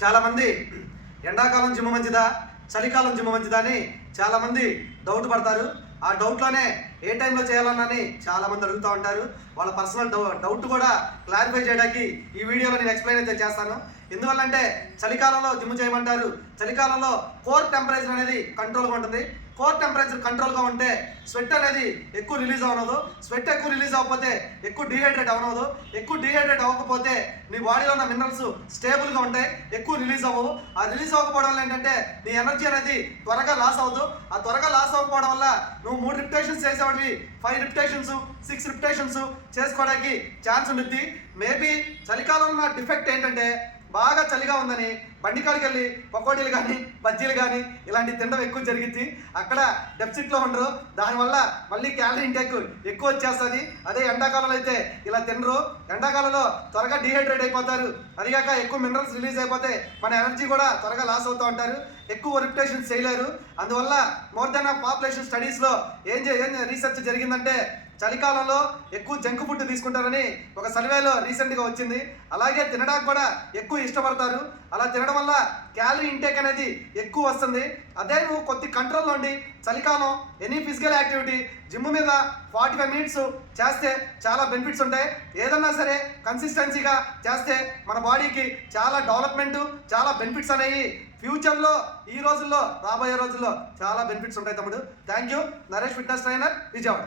చాలామంది ఎండాకాలం జిమ్ మంచిదా చలికాలం జిమ్ మంచిదా అని చాలామంది డౌట్ పడతారు. ఆ డౌట్లోనే ఏ టైంలో చేయాలన్నని చాలామంది అడుగుతూ ఉంటారు. వాళ్ళ పర్సనల్ డౌట్ కూడా క్లారిఫై చేయడానికి ఈ వీడియోలో నేను ఎక్స్ప్లెయిన్ అయితే చేస్తాను. ఎందువల్లంటే చలికాలంలో జిమ్ చేయమంటారు. చలికాలంలో కోర్ టెంపరేచర్ అనేది కంట్రోల్గా ఉంటుంది. కోర్ టెంపరేచర్ కంట్రోల్గా ఉంటే స్వెట్ అనేది ఎక్కువ రిలీజ్ అవ్వదు. స్వెట్ ఎక్కువ రిలీజ్ అవ్వకపోతే ఎక్కువ డీహైడ్రేట్ అవ్వదు. ఎక్కువ డీహైడ్రేట్ అవ్వకపోతే నీ బాడీలో ఉన్న మినరల్స్ స్టేబుల్గా ఉంటాయి, ఎక్కువ రిలీజ్ అవ్వవు. ఆ రిలీజ్ అవ్వకపోవడం వల్ల ఏంటంటే నీ ఎనర్జీ అనేది త్వరగా లాస్ అవ్వదు. ఆ త్వరగా లాస్ అవ్వకపోవడం వల్ల నువ్వు 3 రిపిటేషన్స్ చేసేవాడివి 5 రిపిటేషన్స్ 6 రిపిటేషన్స్ చేసుకోవడానికి ఛాన్స్ ఉంటుంది. మేబీ చలికాలంలో నా డిఫెక్ట్ ఏంటంటే బాగా చలిగా ఉందని బండికాడికి వెళ్ళి పకోడీలు కానీ బజ్జీలు కానీ ఇలాంటివి తినడం ఎక్కువ జరిగింది. అక్కడ డెఫిసిట్లో ఉండరు, దానివల్ల మళ్ళీ క్యాలరీ ఇంటేక్ ఎక్కువ వచ్చేస్తుంది. అదే ఎండాకాలంలో అయితే ఇలా తినరు. ఎండాకాలంలో త్వరగా డీహైడ్రేట్ అయిపోతారు. అదిగాక ఎక్కువ మినరల్స్ రిలీజ్ అయిపోతే మన ఎనర్జీ కూడా త్వరగా లాస్ అవుతూ ఉంటారు. ఎక్కువ రిపిటేషన్స్ చేయలేరు. అందువల్ల మోర్ దెన్ పాపులేషన్ స్టడీస్లో ఏం రీసెర్చ్ జరిగిందంటే చలికాలంలో ఎక్కువ జంక్ ఫుడ్ తీసుకుంటారని ఒక సర్వేలో రీసెంట్గా వచ్చింది. అలాగే తినడానికి కూడా ఎక్కువ ఇష్టపడతారు. అలా తినడం వల్ల క్యాలరీ ఇంటేక్ అనేది ఎక్కువ వస్తుంది. అదే నువ్వు కొద్ది కంట్రోల్లో ఉండి చలికాలం ఎనీ ఫిజికల్ యాక్టివిటీ జిమ్ మీద 45 మినిట్స్ చేస్తే చాలా బెనిఫిట్స్ ఉంటాయి. ఏదన్నా సరే కన్సిస్టెన్సీగా చేస్తే మన బాడీకి చాలా డెవలప్మెంట్, చాలా బెనిఫిట్స్ అనేవి ఫ్యూచర్లో ఈ రోజుల్లో రాబోయే రోజుల్లో చాలా బెనిఫిట్స్ ఉంటాయి తమ్ముడు. Thank you. Naresh fitness trainer, Vijayawada.